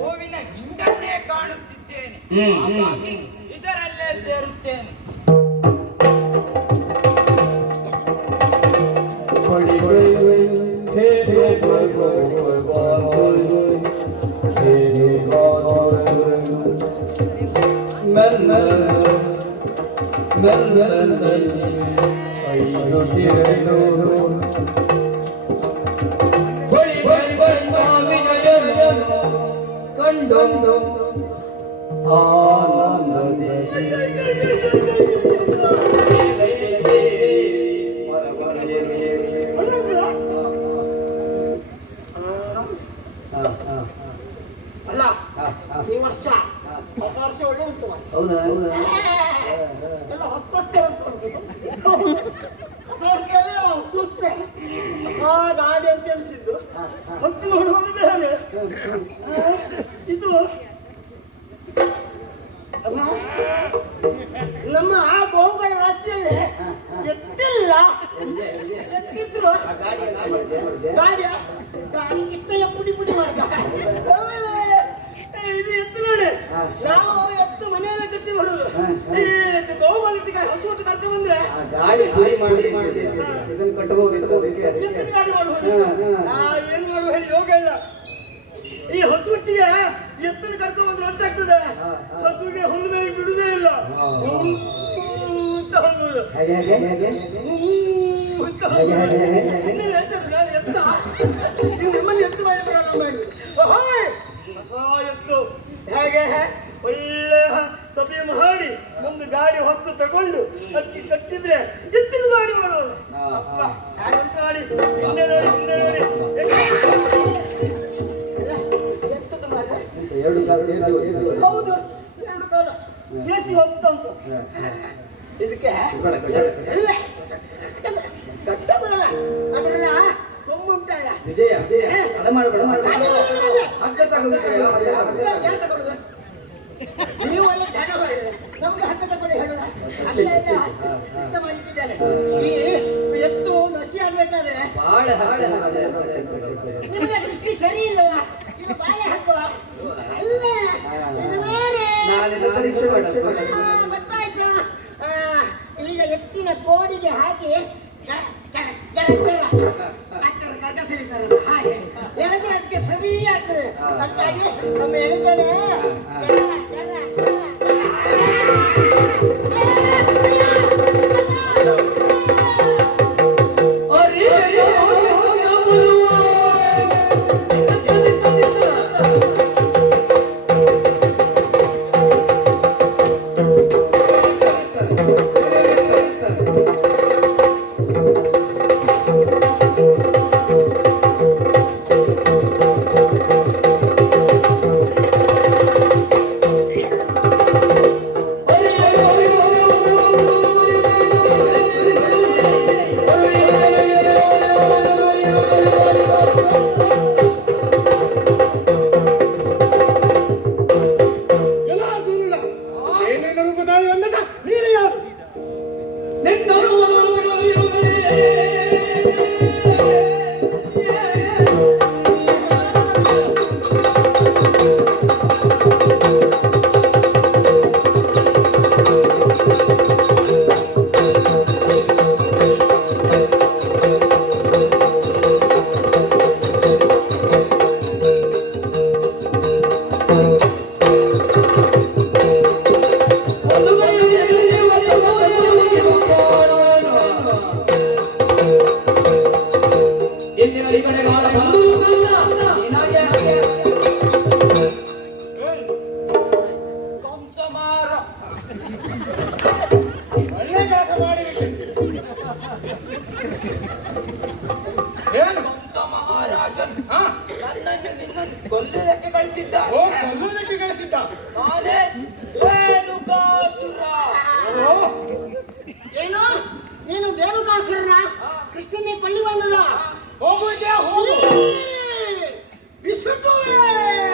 ಗೋವಿನ ಹಿಂಡನ್ನೇ ಕಾಣುತ್ತಿದ್ದೇನೆ, ಹಾಗಾಗಿ ಇದರಲ್ಲೇ ಸೇರುತ್ತೇನೆ. ಅಲ್ಲ ಈ ವರ್ಷ ಹೊಸ ವರ್ಷ ಒಳ್ಳೆ ಉಂಟು. ಹೌದಾ? ಎಲ್ಲ ಹೊಸ್ತೇ ಹೊಸ್ತೇ ಹೊಸ ಗಾಡಿ ಅಂತ ಹೇಳಿಸಿದ್ದು ಹೊತ್ತು ನೋಡುವುದು ಬೇರೆ. ಇದು ನಮ್ಮ ಆ ಗೋವುಗಳ ರಾಶಿಯಲ್ಲಿ ಎತ್ತಿಲ್ಲ, ಎತ್ತಿದ್ರು ಗಾಡಿಯ ಗಾಡಿ ಇಷ್ಟೆಲ್ಲ ಪುಡಿ ಪುಡಿ ಮಾಡ್ದ. ಇದು ಎತ್ತು ನೋಡಿ, ನಾವು ಎತ್ತು ಮನೆಯಲ್ಲೇ ಕಟ್ಟಿ ಬರುದು. ಈ ಗೋವುಗಳಿಟ್ಟಿಗೆ ಹೊತ್ತು ಹೊತ್ತು ಕರ್ಕೊಂಡು ಬಂದ್ರೆ ಗಾಡಿ ಇದನ್ನು ಕಟ್ಟಬಹುದು, ಎತ್ತಿನ ಗಾಡಿ ಮಾಡುವುದು. ಏನ್ ಮಾಡುವ ಹೇಳಿ ಯೋಗ ಇಲ್ಲ. ಈ ಹೊತ್ತುಟ್ಟಿಗೆ ಎತ್ತನ ಕರ್ಕೊಂಡು ಬಂದ್ರೆ ಅಂತಾಗ್ತದೆ, ಹಸುವಿಗೆ ಹುಲ್ಲು ಮೇಲೆ ಬಿಡುದೇ ಇಲ್ಲ. ನಮ್ಮಲ್ಲಿ ಎತ್ತು ಮಾಡಿ ಪ್ರಾರಂಭ ಹೊಸ ಎತ್ತು ಹೇಗೆ ಒಳ್ಳೆ ಸಭೆ ಮಾಡಿ ಒಂದು ಗಾಡಿ ಹೊತ್ತು ತಗೊಂಡು ಅದಕ್ಕೆ ಕಟ್ಟಿದ್ರೆ ಎತ್ತಿನ ಗಾಡಿ ಮಾಡೋದು. ಅಪ್ಪ ಗಾಡಿ ಹಿಂದೆ ನೋಡಿ ಹಿಂದೆ ನೋಡಿ ಹೌದು, ಎರಡು ಕಾಲ ಸೇರಿಸಿ ಹೋಗ್ತಾ ಉಂಟು. ಇದಕ್ಕೆ ಕಟ್ಟ ಬಿಡಲ್ಲ, ಅದ್ರಲ್ಲ ಕೊಂಬುಂಟಲ್ಲ. ವಿಜಯ ಮಾಡಬೇಡ, ನೀವು ಎಲ್ಲ ಜಾಗ ಮಾಡಿದ್ರೆ ನಮ್ಗೆ ಹಕ್ಕ ತಗೊಳ್ಳಿ ಹೇಳುದ ಅಲ್ಲ ಎಂತ ಮಾಡಿಟ್ಟಿದ್ದಾರೆ. ಈ ಎತ್ತು ನಸಿ ಆಗ್ಬೇಕಾದ್ರೆ ನಿಮಗೆ ದೃಷ್ಟಿ ಸರಿ ಇಲ್ಲವಾ? ಇದು ಬಾಳೆ ಹಾಕುವ ಅಲ್ಲ, ಇದು ಬೇರೆ. ಗೊತ್ತಾಯ್ತು. ಈಗ ಎತ್ತಿನ ಕೋಡಿಗೆ ಹಾಕಿ ಕರ್ಕಸ ಇರ್ತಾರಲ್ಲ ಹಾಗೆ ಹೇಳಿದ್ರೆ ಅದಕ್ಕೆ ಸರಿ ಆಗ್ತದೆ. ಅದಕ್ಕಾಗಿ ನಮ್ಮ ಹೇಳಿದ್ದೇನೆ ಕೊಲ್ಲುವುದಕ್ಕೆ ಕಳಿಸಿದ್ದ. ನಾನೇ ರೇಣುಕಾಸುರ. ಏನು ನೀನು ರೇಣುಕಾಸುರನ? ಕೃಷ್ಣನೇ ಕೊಳ್ಳಿ ಬಂದದ? ಬಿಸುಟುವೆ